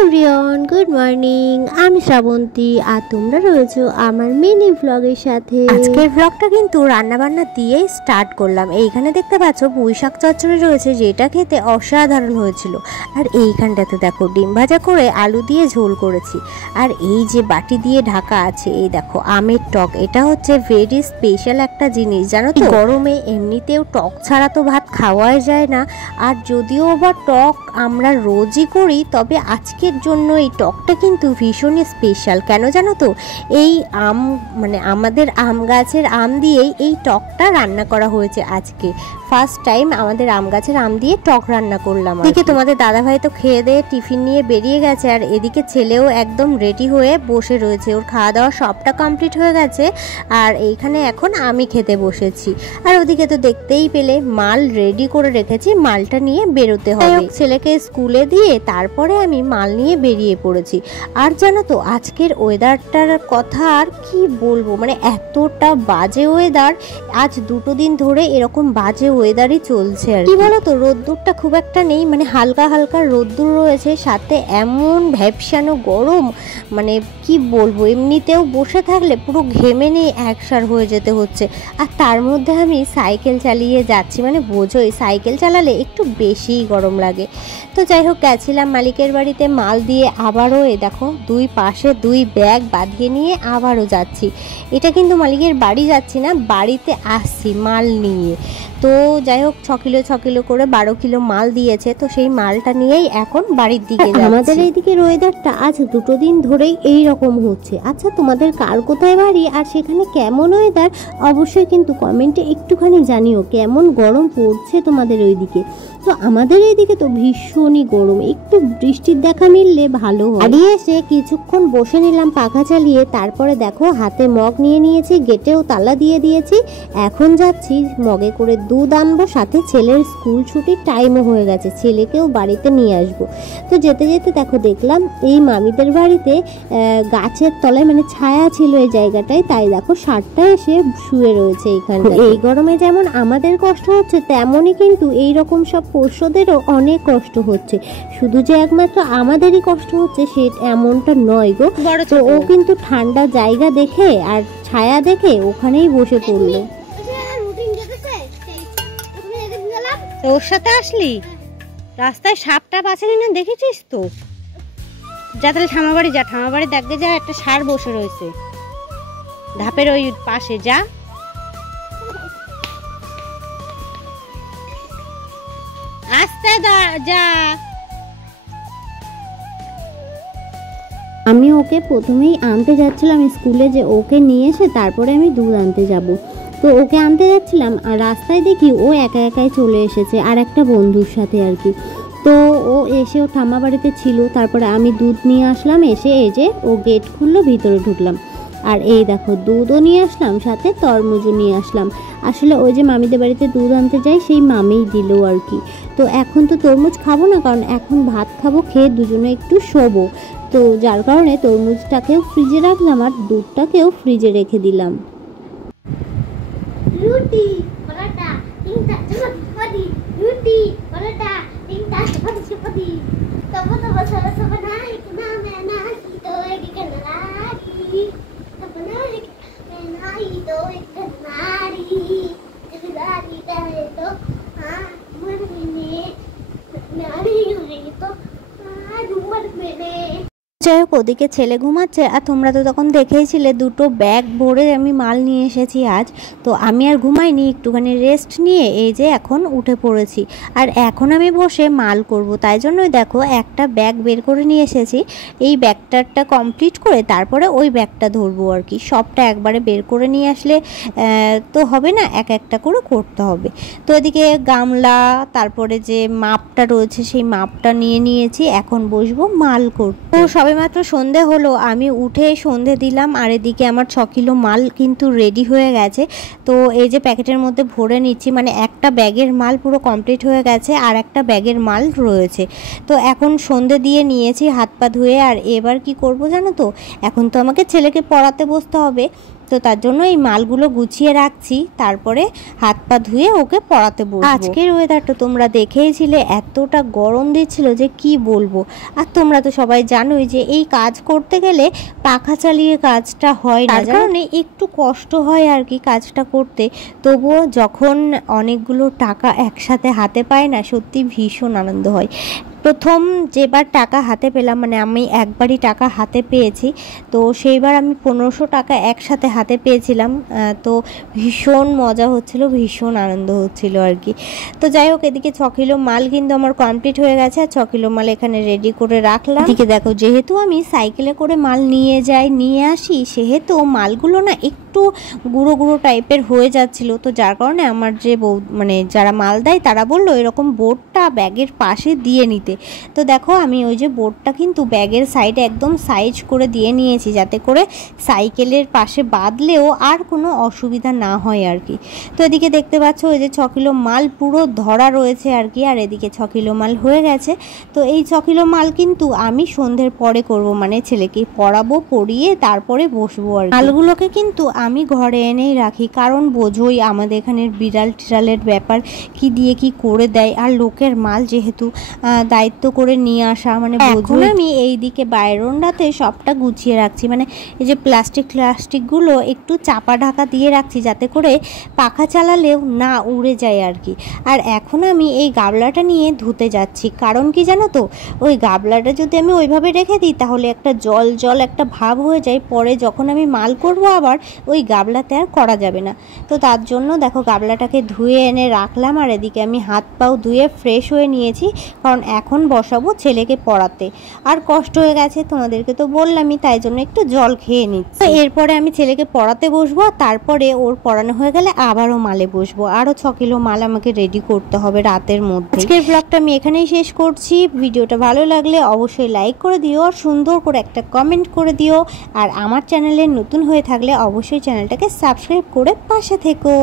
Everyone, good morning. আমি শ্রাবন্তী আর তোমরা রয়েছো আমার মিনি ভ্লগের সাথে। আজকের ভ্লগটা কিন্তু রান্নাবান্না দিয়েই স্টার্ট করলাম। এইখানে দেখতে পাচ্ছ পুঁইশাক চচ্চড়ি রয়েছে, যেটা খেতে অসাধারণ হয়েছিল। আর এইখানটাতে দেখো ডিম ভাজা করে আলু দিয়ে ঝোল করেছি। আর এই যে বাটি দিয়ে ঢাকা আছে, এই দেখো আমের টক। এটা হচ্ছে ভেরি স্পেশাল একটা জিনিস, জানো তো। গরমে এমনিতেও টক ছাড়া তো ভাত খাওয়াই যায় না। আর যদিও বা টক আমরা রোজই করি, তবে আজকের জন্য এই টকটা কিন্তু ভীষণই স্পেশাল। কেন জানো তো, এই আম মানে আমাদের আম গাছের আম দিয়েই এই টকটা রান্না করা হয়েছে আজকে। ফার্স্ট টাইম আমাদের আম গাছের আম দিয়ে টক রান্না করলাম। এদিকে তোমাদের দাদাভাই তো খেয়ে দিয়ে টিফিন নিয়ে বেরিয়ে গেছে, আর এদিকে ছেলেও একদম রেডি হয়ে বসে রয়েছে। ওর খাওয়া দাওয়া সবটা কমপ্লিট হয়ে গেছে, আর এইখানে এখন আমি খেতে বসেছি। আর ওদিকে তো দেখতেই পেলে মাল রেডি করে রেখেছি, মালটা নিয়ে বেরোতে হবে। ছেলেকে স্কুলে দিয়ে তারপরে আমি মাল নিয়ে বেরিয়ে পড়েছি। আর জানো তো আজকের ওয়েদারটার কথা আর কি বলবো, মানে এতটা বাজে ওয়েদার। আজ দুটো দিন ধরে এরকম বাজে ওয়েদারই চলছে। আর কি বলতো, রোদ্দুরটা খুব একটা নেই, মানে হালকা হালকা রোদ্দুর রয়েছে, সাথে এমন ভ্যাপসানো গরম, মানে কি বলবো, এমনিতেও বসে থাকলে পুরো ঘেমে নিয়ে একসার হয়ে যেতে হচ্ছে। আর তার মধ্যে আমি সাইকেল চালিয়ে যাচ্ছি, মানে বোঝোই সাইকেল চালালে একটু বেশিই গরম লাগে। তো যাই হোক, গেছিলাম মালিকের বাড়িতে মাল দিয়ে, আবারও দেখো দুই পাশে দুই ব্যাগ বাঁধিয়ে নিয়ে আবারও যাচ্ছি। এটা কিন্তু মালিকের বাড়ি যাচ্ছি না, বাড়িতে আসছি মাল নিয়ে। তো যাই হোক, 6 কিলো করে 12 কিলো মাল দিয়েছে, তো সেই মালটা নিয়েই এখন বাড়ির দিকে যাচ্ছি। আমাদের এইদিকে ওয়েদারটা আজ দুটো দিন ধরেই এই রকম হচ্ছে। আচ্ছা, তোমাদের কার কোথায় বাড়ি আর সেখানে কেমন ওয়েদার, অবশ্যই কিন্তু কমেন্টে একটুখানি জানিও কেমন গরম পড়ছে তোমাদের ওইদিকে। তো আমাদের এইদিকে তো ভীষণই গরম, একটু বৃষ্টির দেখা মিললে ভালো হয়। বাড়ি এসে কিছুক্ষণ বসে নিলাম পাখা চালিয়ে, তারপরে দেখো হাতে মগ নিয়ে নিয়েছি, গেটেও তালা দিয়ে দিয়েছি। এখন যাচ্ছি মগে করে দুধ আনবো, সাথে ছেলের স্কুল ছুটির টাইমও হয়ে গেছে, ছেলেকেও বাড়িতে নিয়ে আসবো। তো যেতে যেতে দেখো দেখলাম এই মামিদের বাড়িতে গাছের তলায় মানে ছায়া ছিল এই জায়গাটায়, তাই দেখো ষাঁড়টা এসে শুয়ে রয়েছে এখানে। এই গরমে যেমন আমাদের কষ্ট হচ্ছে, তেমনই কিন্তু এইরকম সব পোষ্যদেরও অনেক কষ্ট হচ্ছে। শুধু যে একমাত্র আমাদেরই কষ্ট হচ্ছে সে এমনটা নয় গো। তো ও কিন্তু ঠান্ডা জায়গা দেখে আর ছায়া দেখে ওখানেই বসে পড়লো। ওর সাথে আসলি? রাস্তায় সাপটা বাঁচেনি না, দেখেছিস তো? যা তাহলে ঠামাবাড়ি যা, ঠামাবাড়ি দেখবে যা একটা ষাঁড় বসে রয়েছে ধাপের ওই পাশে, যা। আস্তে যা। আমি ওকে প্রথমেই আনতে যাচ্ছিলাম স্কুলে, যে ওকে নিয়ে এসে তারপরে আমি দুধ আনতে যাব। তো ওকে আনতে যাচ্ছিলাম, আর রাস্তায় দেখি ও একা একাই চলে এসেছে আর একটা বন্ধুর সাথে আর কি। তো ও এসে ও ঠাম্মা বাড়িতে ছিল, তারপরে আমি দুধ নিয়ে আসলাম। এসে এই যে ও গেট খুললো, ভিতরে ঢুকলাম। আর এই দেখো দুধও নিয়ে আসলাম, সাথে তরমুজও নিয়ে আসলাম। আসলে ওই যে মামিদের বাড়িতে দুধ আনতে যাই, সেই মামিই দিল আর কি। তো এখন তো তরমুজ খাবো না, কারণ এখন ভাত খাবো, খেয়ে দুজনে একটু শোবো। তো যার কারণে তরমুজটাকেও ফ্রিজে রাখলাম আর দুধটাকেও ফ্রিজে রেখে দিলাম। রুটি পরোটা তিনটা চপাতি, রুটি পরোটা তিনটা চপাতি, তব তব সব সব নাই না মে নাই তো এক নারি, তব নাই মে নাই তো এক নারি, জগদারি কাহে তো মন মে নারি রে তো মন মে। যাই হোক, ওদিকে ছেলে ঘুমাচ্ছে, আর তোমরা তো তখন দেখেইছিলে দুটো ব্যাগ ভরে আমি মাল নিয়ে এসেছি আজ। তো আমি আর ঘুমাইনি, একটুখানি রেস্ট নিয়ে এই যে এখন উঠে পড়েছি। আর এখন আমি বসে মাল করব, তাই জন্যই দেখো একটা ব্যাগ বের করে নিয়ে এসেছি। এই ব্যাগটারটা কমপ্লিট করে তারপরে ওই ব্যাগটা ধরবো আর কি। সবটা একবারে বের করে নিয়ে আসলে তো হবে না, এক একটা করে করতে হবে। তো এদিকে গামলা, তারপরে যে মাপটা রয়েছে সেই মাপটা নিয়ে নিয়েছি, এখন বসবো মাল করতে। তো সবে মাত্র সন্ধে হলো, আমি উঠে সন্ধে দিলাম। আর এদিকে আমার 6 কিলো মাল কিন্তু রেডি হয়ে গেছে। তো এই যে প্যাকেটের মধ্যে ভরে নিচ্ছি, মানে একটা ব্যাগের মাল পুরো কমপ্লিট হয়ে গেছে, আর একটা ব্যাগের মাল রয়েছে। তো এখন সন্ধে দিয়ে নিয়েছি হাত পা ধুয়ে। আর এবার কি করব জানো তো, এখন তো আমাকে ছেলেকে পড়াতে বসতে হবে। তো তো তার জন্য এই মালগুলো গুছিয়ে রাখছি, তারপরে হাত পা ধুয়ে ওকে পড়াতে বসবো। আজকের ওয়েদারটা তোমরা দেখেইছিলে, এতটা গরম দিচ্ছিল যে কি বলবো। আর তোমরা তো সবাই জানোই যে এই কাজ করতে গেলে পাখা চালিয়ে কাজটা হয় না, তার কারণে একটু কষ্ট হয় আর কি কাজটা করতে। তবুও যখন অনেকগুলো টাকা একসাথে হাতে পায় না, সত্যি ভীষণ আনন্দ হয়। প্রথম যেবার টাকা হাতে পেলাম, মানে আমি একবারই টাকা হাতে পেয়েছি, তো সেইবার আমি 1500 টাকা একসাথে হাতে পেয়েছিলাম। তো ভীষণ মজা হচ্ছিল, ভীষণ আনন্দ হচ্ছিল আর কি। তো যাই হোক, এদিকে 6 কিলো মাল কিন্তু আমার কমপ্লিট হয়ে গেছে, আর 6 কিলো মাল এখানে রেডি করে রাখলাম। এদিকে দেখো, যেহেতু আমি সাইকেলে করে মাল নিয়ে আসি, সেহেতু মালগুলো না একটু গুঁড়ো গুঁড়ো টাইপের হয়ে যাচ্ছিল। তো যার কারণে আমার যে মানে যারা মাল দেয় তারা বললো এরকম বোর্ডটা ব্যাগের পাশে দিয়ে নিতে। তো দেখো, আমি ওই যে বোর্ডটা কিন্তু ব্যাগের সাইডে একদম সাইজ করে দিয়ে নিয়েছি, যাতে করে সাইকেলের পাশে বাঁধলেও আর কোনো অসুবিধা না হয় আর কি। তো এদিকে দেখতে পাচ্ছ ওই যে 6 কিলো মাল পুরো ধরা রয়েছে আর কি, আর এদিকে 6 কিলো মাল হয়ে গেছে। তো এই 6 কিলো মাল কিন্তু আমি সন্ধ্যের পরে করব, মানে ছেলেকে পড়াবো, পড়িয়ে তারপরে বসবো আর কি। মালগুলোকে কিন্তু আমি ঘরে এনেই রাখি, কারণ বোঝোই আমাদের এখানের বিড়াল টিড়ালের ব্যাপার, কি দিয়ে কি করে দেয়। আর লোকের মাল যেহেতু দায়িত্ব করে নিয়ে আসা, মানে বোঝো। আমি এইদিকে বাইরনটাতে সবটা গুছিয়ে রাখছি, মানে এই যে প্লাস্টিকগুলো একটু চাপা ঢাকা দিয়ে রাখছি, যাতে করে পাখা চালালেও না উড়ে যায় আর কি। আর এখন আমি এই গাবলাটা নিয়ে ধুতে যাচ্ছি, কারণ কি জানো তো, ওই গাবলাটা যদি আমি ওইভাবে রেখে দিই তাহলে একটা জল জল একটা ভাব হয়ে যায়, পরে যখন আমি মাল করব আবার ওই গাবলাতে আর করা যাবে না। তো তার জন্য দেখো গাবলাটাকে ধুয়ে এনে রাখলাম, আর এদিকে আমি হাত পাও ধুয়ে ফ্রেশ হয়ে নিয়েছি, কারণ এখন বসাবো ছেলেকে পড়াতে। আর কষ্ট হয়ে গেছে তোমাদেরকে তো বললামই, তাই জন্য একটু জল খেয়ে নিচ্ছি। তো এরপরে আমি ছেলেকে পড়াতে বসবো, তারপরে ওর পড়ানো হয়ে গেলে আবারও মালে বসবো। আরও 6 কিলো মাল আমাকে রেডি করতে হবে রাতের মধ্যে। আজকের ব্লগটা আমি এখানেই শেষ করছি। ভিডিওটা ভালো লাগলে অবশ্যই লাইক করে দিও, আর সুন্দর করে একটা কমেন্ট করে দিও। আর আমার চ্যানেলে নতুন হয়ে থাকলে অবশ্যই চ্যানেলটাকে সাবস্ক্রাইব করে পাশে থেকো।